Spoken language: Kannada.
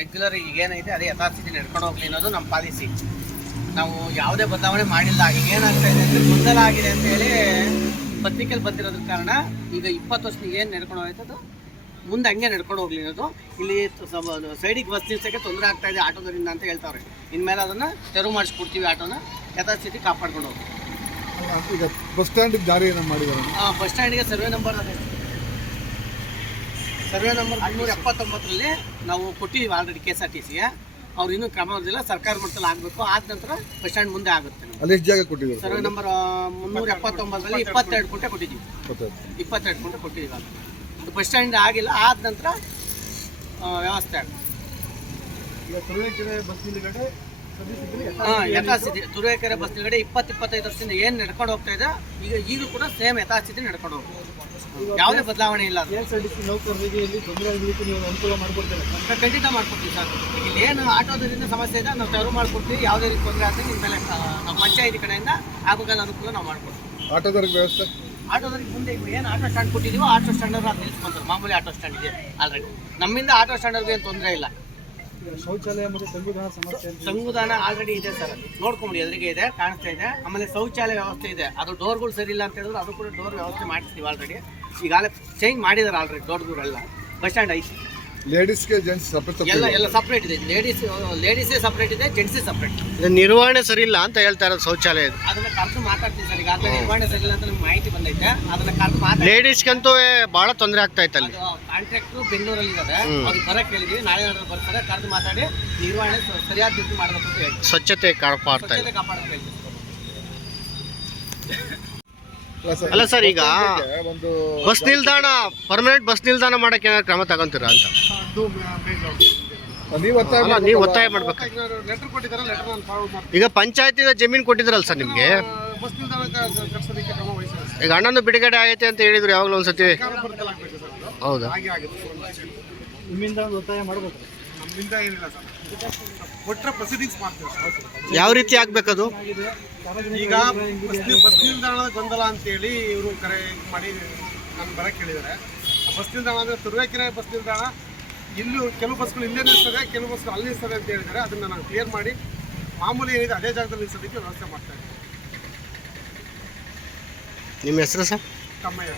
ರೆಗ್ಯುಲರ್ ಈಗೇನೈತೆ ಅದೇ ಯಥಾಸ್ಥಿತಿ ನಡ್ಕೊಂಡು ಹೋಗ್ಲಿ ಅನ್ನೋದು ನಮ್ಮ ಪಾಲಿಸಿ. ನಾವು ಯಾವುದೇ ಬದಲಾವಣೆ ಮಾಡಿಲ್ಲ. ಈಗೇನಾಗ್ತಾ ಇದೆ ಅಂದರೆ ಗೊಂದಲ ಆಗಿದೆ ಅಂತ ಹೇಳಿ ಪತ್ರಿಕೆಯಲ್ಲಿ ಬಂದಿರೋದ್ರ ಕಾರಣ ಈಗ 20 ವರ್ಷ ಏನು ನಡ್ಕೊಂಡು ಹೋಯ್ತದು ಮುಂದೆ ಹಂಗೆ ನಡ್ಕೊಂಡು ಹೋಗ್ಲಿ ಅನ್ನೋದು. ಇಲ್ಲಿ ಸೈಡಿಗೆ ಬಸ್ ನಿಲ್ಸೋಕ್ಕೆ ತೊಂದರೆ ಆಗ್ತಾ ಇದೆ ಆಟೋದರಿಂದ ಅಂತ ಹೇಳ್ತಾವ್ರೆ. ಇನ್ಮೇಲೆ ಅದನ್ನು ತೆರವು ಮಾಡಿಸ್ಕೊಡ್ತೀವಿ, ಆಟೋನ ಯಥಾಸ್ಥಿತಿ ಕಾಪಾಡ್ಕೊಂಡು ಹೋಗ್ತೀವಿ. ಈಗ ಬಸ್ ಸ್ಟ್ಯಾಂಡಿಗೆ ದಾರಿ ಏನೋ ಮಾಡಿದ್ದಾರೆ. ಬಸ್ ಸ್ಟ್ಯಾಂಡಿಗೆ ಸರ್ವೆ ನಂಬರ್ ಅದೇ ಸರ್ವೆ ನಂಬರ್ 379ರಲ್ಲಿ ನಾವು ಕೊಟ್ಟಿದ್ದೀವಿ ಆಲ್ರೆಡಿ KSRTCಗೆ. ಅವ್ರು ಇನ್ನೂ ಕ್ರಮ ಹೊಂದಿಲ್ಲ, ಸರ್ಕಾರ ಮಟ್ಟದಲ್ಲಿ ಆಗಬೇಕು. ಆದ ನಂತರ ಬಸ್ ಸ್ಟ್ಯಾಂಡ್ ಮುಂದೆ ಆಗುತ್ತೆ. ಅಲ್ಲಿ ಎಷ್ಟು ಜಾಗ ಕೊಟ್ಟಿದ್ದೀವಿ? ಸರ್ವೆ ನಂಬರ್ 379ರಲ್ಲಿ 22 ಗುಂಟೆ ಕೊಟ್ಟಿದ್ದೀವಿ. 22 ಗುಂಟೆ ಕೊಟ್ಟಿದ್ದೀವಿ. ಅದು ಬಸ್ ಸ್ಟ್ಯಾಂಡ್ ಆಗಿಲ್ಲ, ಆದ ನಂತರ ವ್ಯವಸ್ಥೆ ಆಗುತ್ತೆ. ಯಥಾಸ್ಥಿತಿ ತುರುವೇಕೆರೆ ಬಸ್ ನಿಲ್ಗಡೆ 20-25 ವರ್ಷದಿಂದ ಏನು ನಡ್ಕೊಂಡು ಹೋಗ್ತಾ ಇದೆ ಈಗಲೂ ಕೂಡ ಸೇಮ್ ಯಥಾಸ್ಥಿತಿ ನಡ್ಕೊಂಡು ಹೋಗ್ತೀವಿ. ಯಾವುದೇ ಬದಲಾವಣೆ ಇಲ್ಲ. ಖಂಡಿತ ಮಾಡ್ಕೊಡ್ತೀವಿ ಸರ್. ಇಲ್ಲಿ ಏನು ಆಟೋದರಿಂದ ಸಮಸ್ಯೆ ಇದೆ ನಾವು ತೆರವು ಮಾಡ್ಕೊಡ್ತೀವಿ. ಯಾವುದೇ ರೀತಿ ತೊಂದರೆ ಆದರೆ ಇನ್ಮೇಲೆ ನಮ್ಮ ಪಂಚಾಯತಿ ಕಡೆಯಿಂದ ಆಗೋಗಲ್ಲ ಅನುಕೂಲ ನಾವು ಮಾಡ್ಕೊಡ್ತೀವಿ. ಆಟೋದವ್ರಿಗೆ ವ್ಯವಸ್ಥೆ ಆಟೋದವ್ರಿಗೆ ಮುಂದೆ ಏನು ಆಟೋ ಸ್ಟ್ಯಾಂಡ್ ಕೊಟ್ಟಿದ್ದೀವೋ ಆಟೋ ಸ್ಟ್ಯಾಂಡರ್ ಅದು ನಿಲ್ಸ್ಕೊಂತಾರೆ. ಮಾಮೂಲಿ ಆಟೋ ಸ್ಟ್ಯಾಂಡ್ ಇದೆ ಆಲ್ರೆಡಿ. ನಮ್ಮಿಂದ ಆಟೋ ಸ್ಟ್ಯಾಂಡರ್ಗೆ ಏನು ತೊಂದರೆ ಇಲ್ಲ. ಶೌಚಾಲಯ ಮತ್ತು ಸಂವಿಧಾನ ಸಮಸ್ಯೆ ಸಂವಿಧಾನ ಆಲ್ರೆಡಿ ಇದೆ ಸರ್, ನೋಡ್ಕೊಂಬಿಡಿ ಎದುರಿಗೆ ಇದೆ, ಕಾಣಿಸ್ತಾ ಇದೆ. ಆಮೇಲೆ ಶೌಚಾಲಯ ವ್ಯವಸ್ಥೆ ಇದೆ. ಅದು ಡೋರ್ಗಳು ಸರಿ ಇಲ್ಲ ಅಂತ ಹೇಳಿದ್ರು ಅದು ಕೂಡ ಡೋರ್ ವ್ಯವಸ್ಥೆ ಮಾಡಿಸ್ತೀವಿ ಆಲ್ರೆಡಿ. ಈಗಾಗಲೇ ಚೇಂಜ್ ಮಾಡಿದ್ದಾರೆ ಆಲ್ರೆಡಿ ಡೋರ್ಗಳೆಲ್ಲ. ಬಸ್ ಸ್ಟ್ಯಾಂಡ್ ಐತಿ. ಲೇಡೀಸ್ಗೆ ಜೆಂಟ್ಸ್ ಸಪ್ರೇಟ್ ಎಲ್ಲ ಸಪ್ರೇಟ್ ಇದೆ. ಲೇಡೀಸೇ ಸಪ್ರೇಟ್ ಇದೆ, ಜೆಂಟ್ಸೇ ಸಪ್ರೇಟ್. ನಿರ್ವಹಣೆ ಸರಿ ಇಲ್ಲ ಅಂತ ಹೇಳ್ತಾ ಇರೋದು ಶೌಚಾಲಯ. ಅದನ್ನ ಕರೆದು ಮಾತಾಡ್ತೀನಿ ಸರ್. ಈಗಾಗಲೇ ನಿರ್ವಹಣೆ ಸರಿ ಇಲ್ಲ ಅಂತ ನಮ್ಗೆ ಮಾಹಿತಿ ಬಂದೈತೆ. ಅದನ್ನ ಕರೆದು ಮಾತಾಡಿ. ಲೇಡೀಸ್ಗಂತೂ ಭಾಳ ತೊಂದರೆ ಆಗ್ತಾ ಇತ್ತು ಅಲ್ಲಿ. ಕಾಂಟ್ರಾಕ್ಟ್ರು ಬೆಂಗಳೂರಲ್ಲಿ ಇದ್ದಾರೆ, ಅವ್ರಿಗೆ ಬರಕ್ಕೆ ಹೇಳಿದ್ವಿ. ನಾಳೆ ನಾಡ್ದು ಬರ್ತಾರೆ. ಕರೆದು ಮಾತಾಡಿ ನಿರ್ವಹಣೆ ಸರಿಯಾದ ರೀತಿ ಮಾಡಬೇಕು ಅಂತ ಹೇಳಿ ಸ್ವಚ್ಛತೆ ಕಾಪಾಡ್ತಾ ಇದೆ. ಕಾಪಾಡಕ್ಕೆ ಹೇಳ್ತೀವಿ. ಅಲ್ಲ ಸರ್, ಈಗ ಒಂದು ಬಸ್ ನಿಲ್ದಾಣ ಪರ್ಮನೆಂಟ್ ಬಸ್ ನಿಲ್ದಾಣ ಮಾಡಕ್ಕೆ ಏನಾದ್ರು ಕ್ರಮ ತಗೊಂತೀರಾ ಅಂತ ನೀವು ಒತ್ತಾಯ ಮಾಡ್ಬೇಕು. ಲೆಟರ್ ಕೊಟ್ಟಿದ್ದಾರೆ, ಲೆಟರ್ ನಾನು ಫಾರ್ವರ್ಡ್ ಮಾಡ್ತೀನಿ. ಈಗ ಪಂಚಾಯತಿದ ಜಮೀನು ಕೊಟ್ಟಿದ್ರಲ್ಲ ಸರ್ ನಿಮಗೆ, ಬಸ್ ನಿಲ್ದಾಣಕ್ಕೆ ಕರ್ಸೋದಕ್ಕೆ ಕ್ರಮ ವಹಿಸಿದ್ದಾರೆ. ಈಗ ಅಣ್ಣನ ಬಿಡುಗಡೆ ಆಗೈತೆ ಅಂತ ಹೇಳಿದ್ರು ಯಾವಾಗಲೂ ಒಂದ್ಸತಿ. ಹೌದಾ? ನಿಮ್ಮಿಂದ ಒತ್ತಾಯ ಮಾಡಬೇಕು. ನಮ್ಮಿಂದ ಏನಿಲ್ಲ ಸರ್, ಕೊಟ್ಟರೆ ಪ್ರೊಸೀಡಿಂಗ್ಸ್ ಮಾಡ್ತೀವಿ. ಯಾವ ರೀತಿ ಆಗ್ಬೇಕದು? ಈಗ ಬಸ್ ನಿಲ್ದಾಣದ ಗೊಂದಲ ಅಂತೇಳಿ ಇವರು ಕರೆ ಮಾಡಿ ನಾನು ಬರಕ್ಕೆ ಹೇಳಿದ್ದಾರೆ. ಬಸ್ ನಿಲ್ದಾಣ ಅಂದರೆ ತುರುವೇಕೆರೆ ಬಸ್ ನಿಲ್ದಾಣ. ಇಲ್ಲೂ ಕೆಲವು ಬಸ್ಗಳು ಇಲ್ಲೇ ನಿಲ್ಲಿಸ್ತದೆ, ಕೆಲವು ಬಸ್ಗಳು ಅಲ್ಲಿ ನಿಲ್ಲಿಸ್ತದೆ ಅಂತ ಹೇಳಿದ್ದಾರೆ. ಅದನ್ನು ನಾನು ಕ್ಲಿಯರ್ ಮಾಡಿ ಮಾಮೂಲಿ ಏನಿದೆ ಅದೇ ಜಾಗದಲ್ಲಿ ನಿಲ್ಲಿಸೋದಕ್ಕೆ ವ್ಯವಸ್ಥೆ ಮಾಡ್ತಾ ಇದ್ದೀನಿ. ನಿಮ್ಮ ಹೆಸರು ಸರ್? ತಮ್ಮಯ್ಯ.